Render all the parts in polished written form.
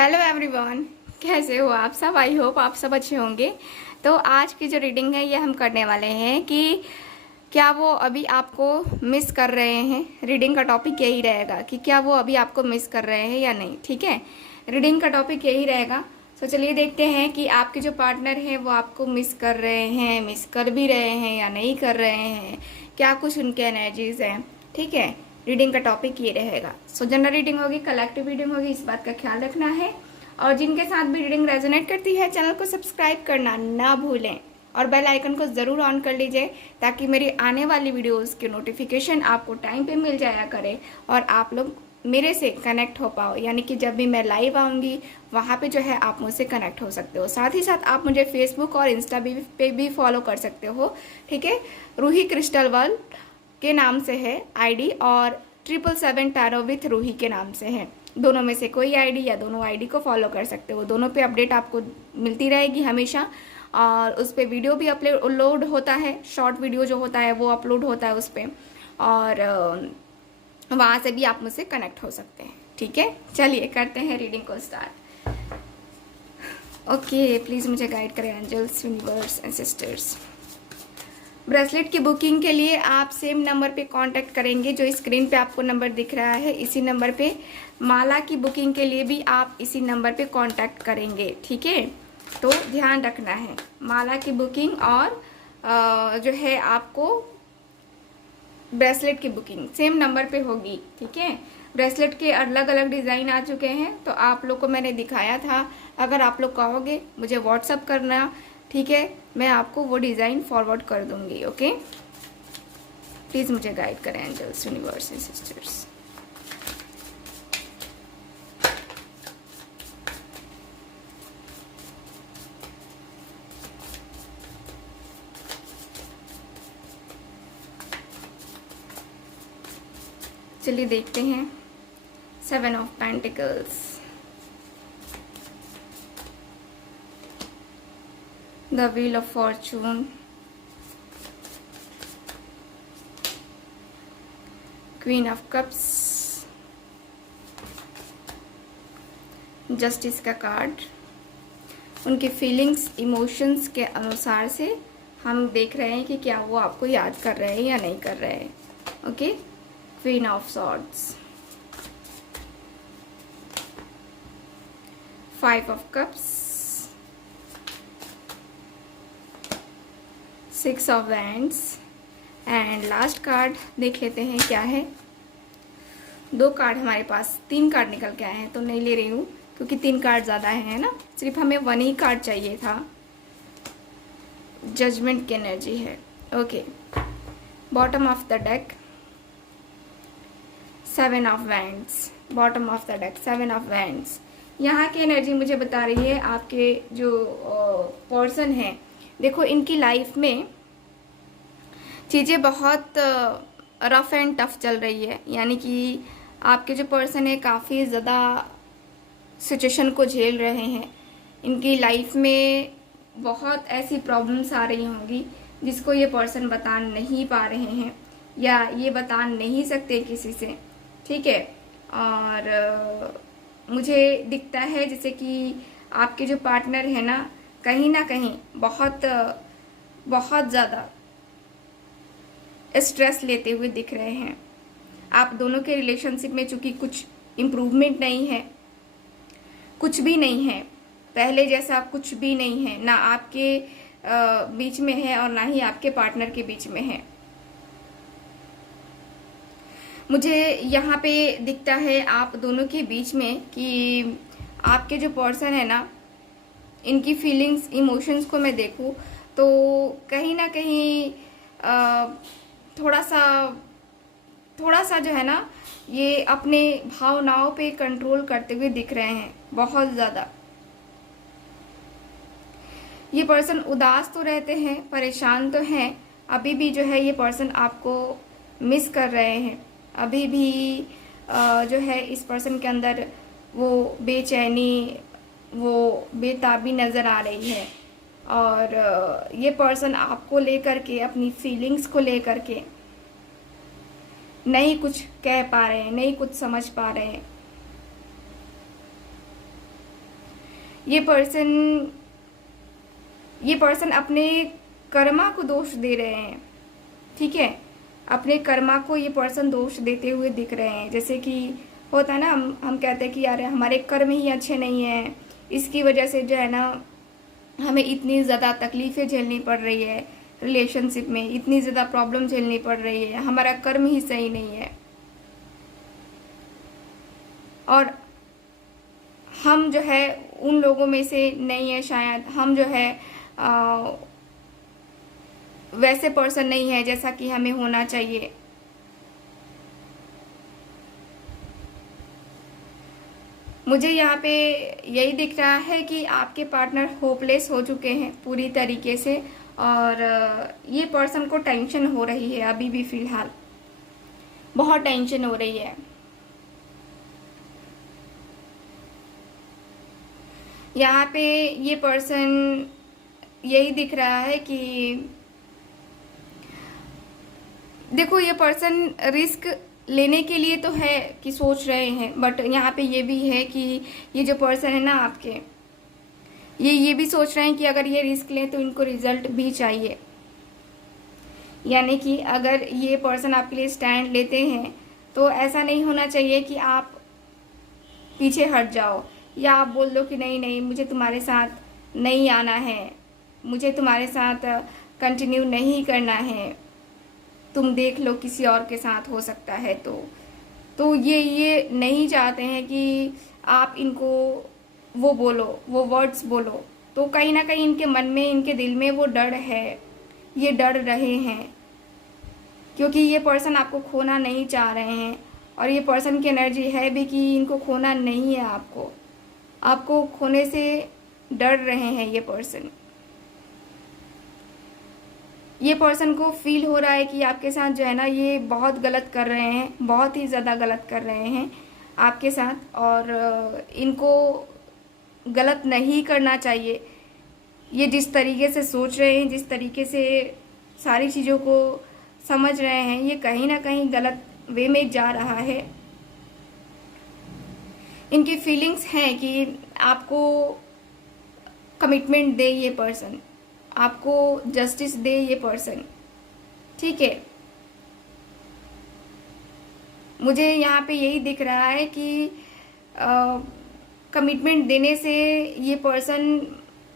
Hello everyone, कैसे हो आप सब। आई होप आप सब अच्छे होंगे। तो आज की जो रीडिंग है ये हम करने वाले हैं कि क्या वो अभी आपको मिस कर रहे हैं। रीडिंग का टॉपिक यही रहेगा कि क्या वो अभी आपको मिस कर रहे हैं या नहीं। ठीक है, रीडिंग का टॉपिक यही रहेगा। तो चलिए देखते हैं कि आपके जो पार्टनर हैं वो आपको मिस कर रहे हैं, मिस कर भी रहे हैं या नहीं कर रहे हैं, क्या कुछ उनके एनर्जीज हैं। ठीक है, रीडिंग का टॉपिक ये रहेगा। सो जनरल रीडिंग होगी, कलेक्टिव रीडिंग होगी, इस बात का ख्याल रखना है। और जिनके साथ भी रीडिंग रेजोनेट करती है चैनल को सब्सक्राइब करना ना भूलें और बेल आइकन को ज़रूर ऑन कर लीजिए ताकि मेरी आने वाली वीडियोस के नोटिफिकेशन आपको टाइम पे मिल जाया करे और आप लोग मेरे से कनेक्ट हो पाओ। यानी कि जब भी मैं लाइव आऊँगी वहाँ पे जो है आप मुझसे कनेक्ट हो सकते हो। साथ ही साथ आप मुझे फेसबुक और इंस्टा पे भी फॉलो कर सकते हो। ठीक है, रूही क्रिस्टल वर्ल्ड के नाम से है आईडी और 777 टैरो विथ रूही के नाम से है। दोनों में से कोई आईडी या दोनों आईडी को फॉलो कर सकते हो। दोनों पे अपडेट आपको मिलती रहेगी हमेशा और उस पर वीडियो भी अपलोड होता है। शॉर्ट वीडियो जो होता है वो अपलोड होता है उस पर और वहाँ से भी आप मुझसे कनेक्ट हो सकते हैं। ठीक है, चलिए करते हैं रीडिंग को स्टार्ट। ओके, प्लीज़ मुझे गाइड करें angels, universe and sisters. Bracelet की बुकिंग के लिए आप सेम नंबर पे कांटेक्ट करेंगे जो स्क्रीन पे आपको नंबर दिख रहा है, इसी नंबर पे। माला की बुकिंग के लिए भी आप इसी नंबर पे कांटेक्ट करेंगे। ठीक है, तो ध्यान रखना है माला की बुकिंग और जो है आपको ब्रेसलेट की बुकिंग सेम नंबर पे होगी। ठीक है, ब्रेसलेट के अलग अलग डिज़ाइन आ चुके हैं तो आप लोग को मैंने दिखाया था। अगर आप लोग कहोगे मुझे व्हाट्सअप करना, ठीक है, मैं आपको वो डिज़ाइन फॉरवर्ड कर दूंगी। ओके, प्लीज़ मुझे गाइड करें एंजल्स, यूनिवर्स एंड सिस्टर्स। चलिए देखते हैं 7 of pentacles, the wheel of Fortune, queen of cups, justice का कार्ड। उनके फीलिंग्स, इमोशंस के अनुसार से हम देख रहे हैं कि क्या वो आपको याद कर रहे हैं या नहीं कर रहे हैं। Okay, queen of swords, 5 of cups, 6 of wands and last card देख लेते हैं क्या है। 2 कार्ड हमारे पास, 3 कार्ड निकल के आए हैं तो नहीं ले रही हूँ क्योंकि 3 कार्ड ज़्यादा है ना, सिर्फ हमें 1 ही कार्ड चाहिए था। जजमेंट की एनर्जी है। Okay, bottom of the deck 7 of wands, bottom of the deck 7 of wands. यहाँ की एनर्जी मुझे बता रही है आपके जो पर्सन है, देखो इनकी लाइफ में चीज़ें बहुत रफ एंड टफ चल रही है। यानी कि आपके जो पर्सन है काफ़ी ज़्यादा सिचुएशन को झेल रहे हैं। इनकी लाइफ में बहुत ऐसी प्रॉब्लम्स आ रही होंगी जिसको ये पर्सन बता नहीं पा रहे हैं या ये बता नहीं सकते किसी से। ठीक है, और मुझे दिखता है जैसे कि आपके जो पार्टनर है ना कहीं बहुत बहुत ज़्यादा स्ट्रेस लेते हुए दिख रहे हैं। आप दोनों के रिलेशनशिप में चूँकि कुछ इम्प्रूवमेंट नहीं है, कुछ भी नहीं है, पहले जैसा कुछ भी नहीं है, ना आपके बीच में है और ना ही आपके पार्टनर के बीच में है। मुझे यहाँ पे दिखता है आप दोनों के बीच में कि आपके जो पर्सन है ना, इनकी फीलिंग्स, इमोशंस को मैं देखूँ तो कहीं ना कहीं थोड़ा सा जो है ना ये अपने भावनाओं पे कंट्रोल करते हुए दिख रहे हैं बहुत ज़्यादा। ये पर्सन उदास तो रहते हैं, परेशान तो हैं, अभी भी जो है ये पर्सन आपको मिस कर रहे हैं। अभी भी जो है इस पर्सन के अंदर वो बेचैनी, वो बेताबी नज़र आ रही है और ये पर्सन आपको लेकर के, अपनी फीलिंग्स को लेकर के नहीं कुछ कह पा रहे हैं, नहीं कुछ समझ पा रहे हैं। ये पर्सन अपने कर्मा को दोष दे रहे हैं, ठीक है। अपने कर्मा को ये पर्सन दोष देते हुए दिख रहे हैं। जैसे कि होता है ना, हम कहते हैं कि यार हमारे कर्म ही अच्छे नहीं हैं, इसकी वजह से जो है ना हमें इतनी ज़्यादा तकलीफ़ें झेलनी पड़ रही है, रिलेशनशिप में इतनी ज़्यादा प्रॉब्लम झेलनी पड़ रही है, हमारा कर्म ही सही नहीं है। और हम जो है उन लोगों में से नहीं है, शायद हम जो है वैसे पर्सन नहीं है जैसा कि हमें होना चाहिए। मुझे यहाँ पे यही दिख रहा है कि आपके पार्टनर होपलेस हो चुके हैं पूरी तरीके से, और ये पर्सन को टेंशन हो रही है अभी भी, फिलहाल बहुत टेंशन हो रही है। यहाँ पे ये पर्सन यही दिख रहा है कि देखो, ये पर्सन रिस्क लेने के लिए तो है कि सोच रहे हैं, बट यहाँ पे ये भी है कि ये जो पर्सन है ना आपके, ये भी सोच रहे हैं कि अगर ये रिस्क लें तो इनको रिजल्ट भी चाहिए। यानी कि अगर ये पर्सन आपके लिए स्टैंड लेते हैं तो ऐसा नहीं होना चाहिए कि आप पीछे हट जाओ, या आप बोल दो कि नहीं नहीं मुझे तुम्हारे साथ नहीं आना है, मुझे तुम्हारे साथ कंटिन्यू नहीं करना है, तुम देख लो किसी और के साथ हो सकता है। तो ये नहीं चाहते हैं कि आप इनको वो बोलो, वो वर्ड्स बोलो। तो कहीं ना कहीं इनके मन में, इनके दिल में वो डर है, ये डर रहे हैं, क्योंकि ये पर्सन आपको खोना नहीं चाह रहे हैं। और ये पर्सन की एनर्जी है भी कि इनको खोना नहीं है, आपको खोने से डर रहे हैं ये पर्सन को फील हो रहा है कि आपके साथ जो है ना ये बहुत गलत कर रहे हैं, बहुत ही ज़्यादा गलत कर रहे हैं आपके साथ, और इनको गलत नहीं करना चाहिए। ये जिस तरीके से सोच रहे हैं, जिस तरीके से सारी चीज़ों को समझ रहे हैं, ये कहीं ना कहीं गलत वे में जा रहा है। इनकी फीलिंग्स हैं कि आपको कमिटमेंट दे ये पर्सन, आपको जस्टिस दे ये पर्सन, ठीक है। मुझे यहाँ पे यही दिख रहा है कि कमिटमेंट देने से ये पर्सन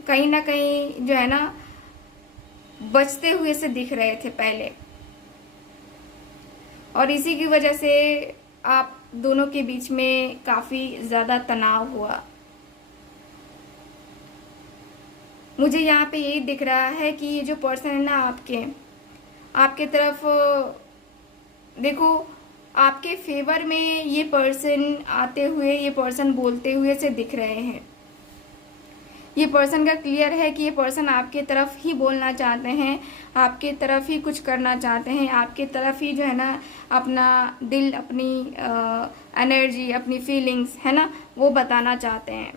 कहीं ना कहीं जो है ना बचते हुए से दिख रहे थे पहले, और इसी की वजह से आप दोनों के बीच में काफ़ी ज़्यादा तनाव हुआ। मुझे यहाँ पे यही दिख रहा है कि ये जो पर्सन है ना आपके तरफ देखो, आपके फेवर में ये पर्सन आते हुए, ये पर्सन बोलते हुए से दिख रहे हैं। ये पर्सन का क्लियर है कि ये पर्सन आपके तरफ ही बोलना चाहते हैं, आपके तरफ ही कुछ करना चाहते हैं, आपके तरफ ही जो है ना अपना दिल, अपनी एनर्जी, अपनी फीलिंग्स है ना वो बताना चाहते हैं।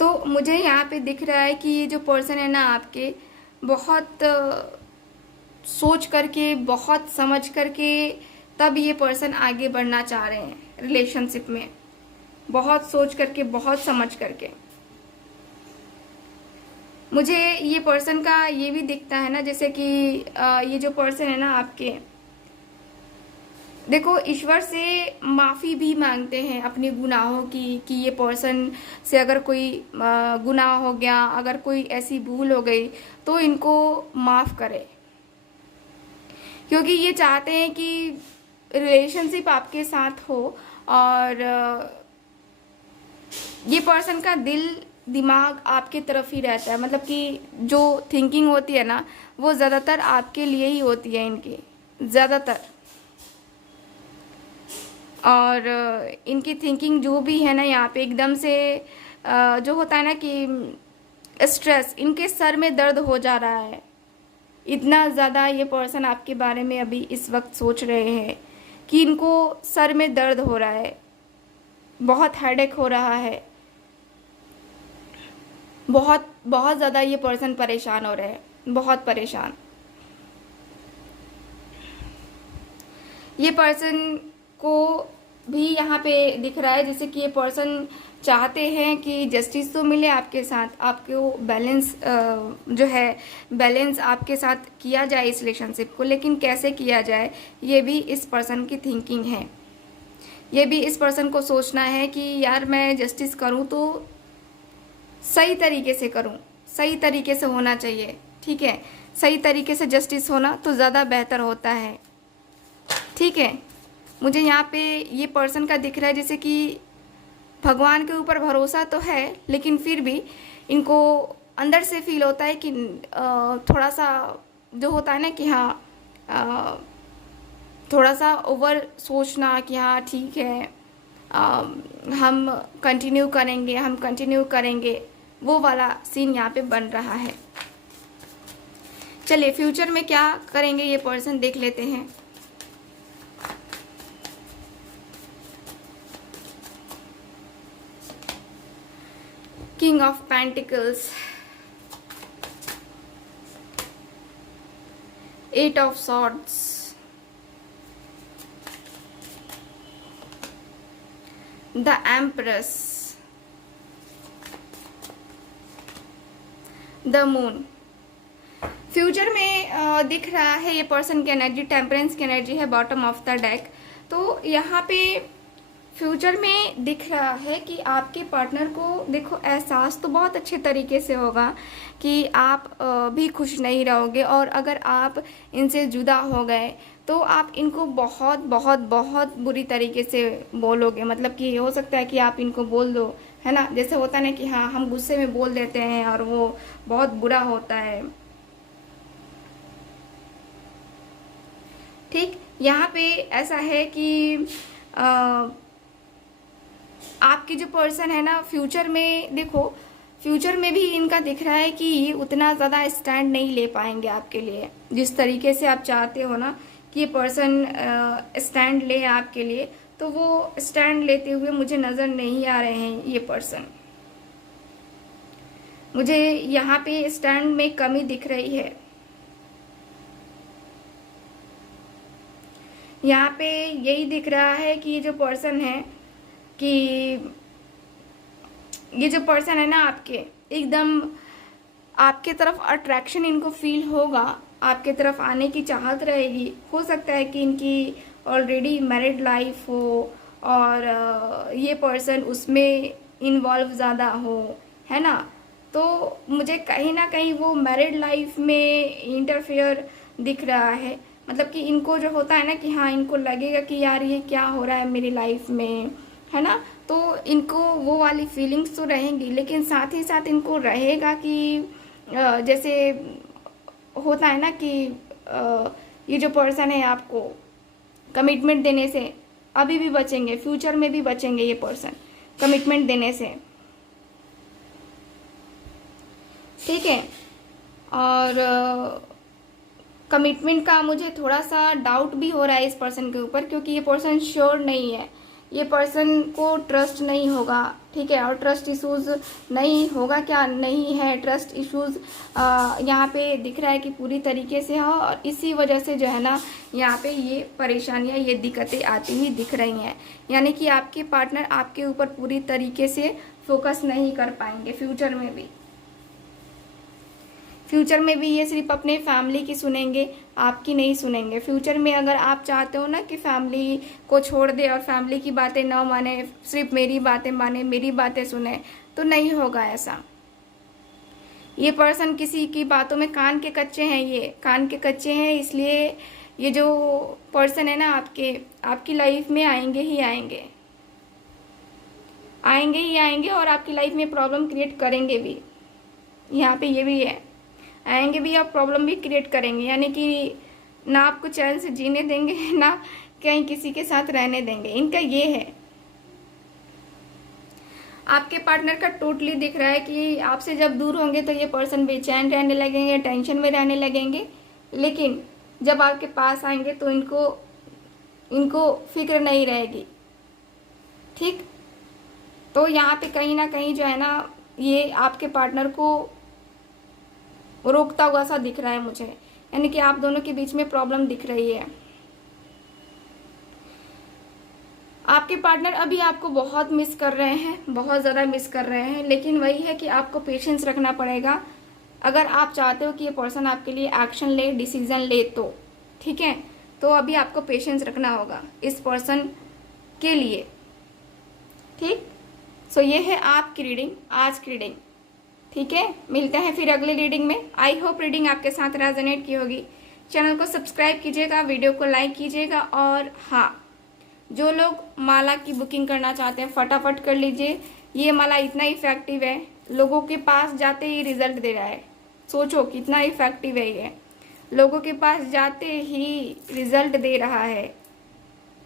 तो मुझे यहाँ पे दिख रहा है कि ये जो पर्सन है ना आपके, बहुत सोच करके, बहुत समझ करके तब ये पर्सन आगे बढ़ना चाह रहे हैं रिलेशनशिप में, बहुत सोच करके, बहुत समझ करके। मुझे ये पर्सन का ये भी दिखता है ना, जैसे कि ये जो पर्सन है ना आपके, देखो ईश्वर से माफ़ी भी मांगते हैं अपने गुनाहों की, कि ये पर्सन से अगर कोई गुनाह हो गया, अगर कोई ऐसी भूल हो गई तो इनको माफ़ करे, क्योंकि ये चाहते हैं कि रिलेशनशिप आपके साथ हो। और ये पर्सन का दिल दिमाग आपके तरफ ही रहता है, मतलब कि जो थिंकिंग होती है ना वो ज़्यादातर आपके लिए ही होती है इनकी, ज़्यादातर। और इनकी थिंकिंग जो भी है ना यहाँ पे एकदम से जो होता है ना कि स्ट्रेस, इनके सर में दर्द हो जा रहा है, इतना ज़्यादा ये पर्सन आपके बारे में अभी इस वक्त सोच रहे हैं कि इनको सर में दर्द हो रहा है, बहुत हेडेक हो रहा है, बहुत बहुत ज़्यादा ये पर्सन परेशान हो रहे हैं, बहुत परेशान। ये पर्सन को भी यहाँ पे दिख रहा है, जैसे कि ये पर्सन चाहते हैं कि जस्टिस तो मिले आपके साथ, आपको बैलेंस जो है बैलेंस आपके साथ किया जाए इस रिलेशनशिप को, लेकिन कैसे किया जाए ये भी इस पर्सन की थिंकिंग है। ये भी इस पर्सन को सोचना है कि यार मैं जस्टिस करूँ तो सही तरीके से करूँ, सही तरीके से होना चाहिए, ठीक है, सही तरीके से जस्टिस होना तो ज़्यादा बेहतर होता है, ठीक है। मुझे यहाँ पे ये पर्सन का दिख रहा है जैसे कि भगवान के ऊपर भरोसा तो है, लेकिन फिर भी इनको अंदर से फील होता है कि थोड़ा सा जो होता है ना कि हाँ थोड़ा सा ओवर सोचना कि हाँ ठीक है हम कंटिन्यू करेंगे, हम कंटिन्यू करेंगे, वो वाला सीन यहाँ पे बन रहा है। चलिए फ्यूचर में क्या करेंगे ये पर्सन देख लेते हैं। King of Pentacles, Eight of Swords, The Empress, The Moon। Future में दिख रहा है ये पर्सन की एनर्जी टेम्परेंस की एनर्जी है, बॉटम ऑफ द डेक। तो यहाँ पे फ्यूचर में दिख रहा है कि आपके पार्टनर को देखो एहसास तो बहुत अच्छे तरीके से होगा कि आप भी खुश नहीं रहोगे, और अगर आप इनसे जुदा हो गए तो आप इनको बहुत बहुत बहुत बुरी तरीके से बोलोगे। मतलब कि हो सकता है कि आप इनको बोल दो, है ना, जैसे होता है ना कि हाँ हम गुस्से में बोल देते हैं और वो बहुत बुरा होता है, ठीक। यहाँ पे ऐसा है कि आपकी जो पर्सन है ना फ्यूचर में देखो, फ्यूचर में भी इनका दिख रहा है कि ये उतना ज़्यादा स्टैंड नहीं ले पाएंगे आपके लिए, जिस तरीके से आप चाहते हो ना कि ये पर्सन स्टैंड ले आपके लिए, तो वो स्टैंड लेते हुए मुझे नज़र नहीं आ रहे हैं ये पर्सन। मुझे यहाँ पे स्टैंड में कमी दिख रही है। यहाँ पे यही दिख रहा है कि ये जो पर्सन है कि ये जो पर्सन है ना आपके एकदम आपके तरफ अट्रैक्शन इनको फील होगा, आपके तरफ आने की चाहत रहेगी। हो सकता है कि इनकी ऑलरेडी मैरिड लाइफ हो और ये पर्सन उसमें इन्वॉल्व ज़्यादा हो, है ना, तो मुझे कहीं ना कहीं वो मैरिड लाइफ में इंटरफेयर दिख रहा है। मतलब कि इनको जो होता है ना कि हाँ इनको लगेगा कि यार ये क्या हो रहा है मेरी लाइफ में, है ना, तो इनको वो वाली फीलिंग्स तो रहेंगी, लेकिन साथ ही साथ इनको रहेगा कि जैसे होता है ना कि ये जो पर्सन है आपको कमिटमेंट देने से अभी भी बचेंगे, फ्यूचर में भी बचेंगे ये पर्सन कमिटमेंट देने से, ठीक है। और कमिटमेंट का मुझे थोड़ा सा डाउट भी हो रहा है इस पर्सन के ऊपर, क्योंकि ये पर्सन श्योर नहीं है, ये पर्सन को ट्रस्ट नहीं होगा, ठीक है, और ट्रस्ट इश्यूज नहीं होगा, क्या नहीं है ट्रस्ट इश्यूज यहाँ पे दिख रहा है कि पूरी तरीके से है, और इसी वजह से जो है ना यहाँ पे ये परेशानियाँ ये दिक्कतें आती हुई दिख रही हैं। यानी कि आपके पार्टनर आपके ऊपर पूरी तरीके से फोकस नहीं कर पाएंगे फ्यूचर में भी। फ्यूचर में भी ये सिर्फ अपने फैमिली की सुनेंगे, आपकी नहीं सुनेंगे। फ्यूचर में अगर आप चाहते हो ना कि फैमिली को छोड़ दे और फैमिली की बातें ना माने, सिर्फ मेरी बातें माने, मेरी बातें सुने, तो नहीं होगा ऐसा। ये पर्सन किसी की बातों में कान के कच्चे हैं, ये कान के कच्चे हैं, इसलिए ये जो पर्सन है ना आपकी लाइफ में आएंगे ही आएंगे, आएंगे ही आएंगे, और आपकी लाइफ में प्रॉब्लम क्रिएट करेंगे भी। यहाँ पे ये भी है, आएंगे भी और प्रॉब्लम भी क्रिएट करेंगे। यानी कि ना आपको चैन से जीने देंगे, ना कहीं किसी के साथ रहने देंगे, इनका ये है। आपके पार्टनर का टोटली दिख रहा है कि आपसे जब दूर होंगे तो ये पर्सन बेचैन रहने लगेंगे, टेंशन में रहने लगेंगे, लेकिन जब आपके पास आएंगे तो इनको फिक्र नहीं रहेगी, ठीक। तो यहाँ पे कहीं ना कहीं जो है ना ये आपके पार्टनर को रोकता हुआ सा दिख रहा है मुझे, यानी कि आप दोनों के बीच में प्रॉब्लम दिख रही है। आपके पार्टनर अभी आपको बहुत मिस कर रहे हैं, बहुत ज़्यादा मिस कर रहे हैं, लेकिन वही है कि आपको पेशेंस रखना पड़ेगा अगर आप चाहते हो कि ये पर्सन आपके लिए एक्शन ले, डिसीजन ले तो, ठीक है। तो अभी आपको पेशेंस रखना होगा इस पर्सन के लिए, ठीक। सो ये है आपकी रीडिंग, आज की रीडिंग, ठीक है। मिलते हैं फिर अगली रीडिंग में। आई होप रीडिंग आपके साथ रेजोनेट की होगी। चैनल को सब्सक्राइब कीजिएगा, वीडियो को लाइक कीजिएगा, और हाँ, जो लोग माला की बुकिंग करना चाहते हैं फटाफट कर लीजिए। ये माला इतना इफेक्टिव है, लोगों के पास जाते ही रिजल्ट दे रहा है। सोचो कितना इफेक्टिव है ये, लोगों के पास जाते ही रिजल्ट दे रहा है,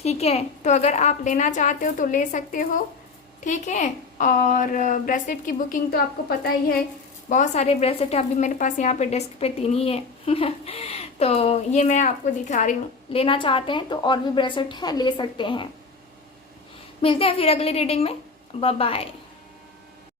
ठीक है। तो अगर आप लेना चाहते हो तो ले सकते हो, ठीक है। और ब्रेसलेट की बुकिंग तो आपको पता ही है, बहुत सारे ब्रेसलेट अभी मेरे पास यहाँ पे डेस्क पे 3 ही है तो ये मैं आपको दिखा रही हूँ, लेना चाहते हैं तो और भी ब्रेसलेट है, ले सकते हैं। मिलते हैं फिर अगली रीडिंग में, बाय बाय।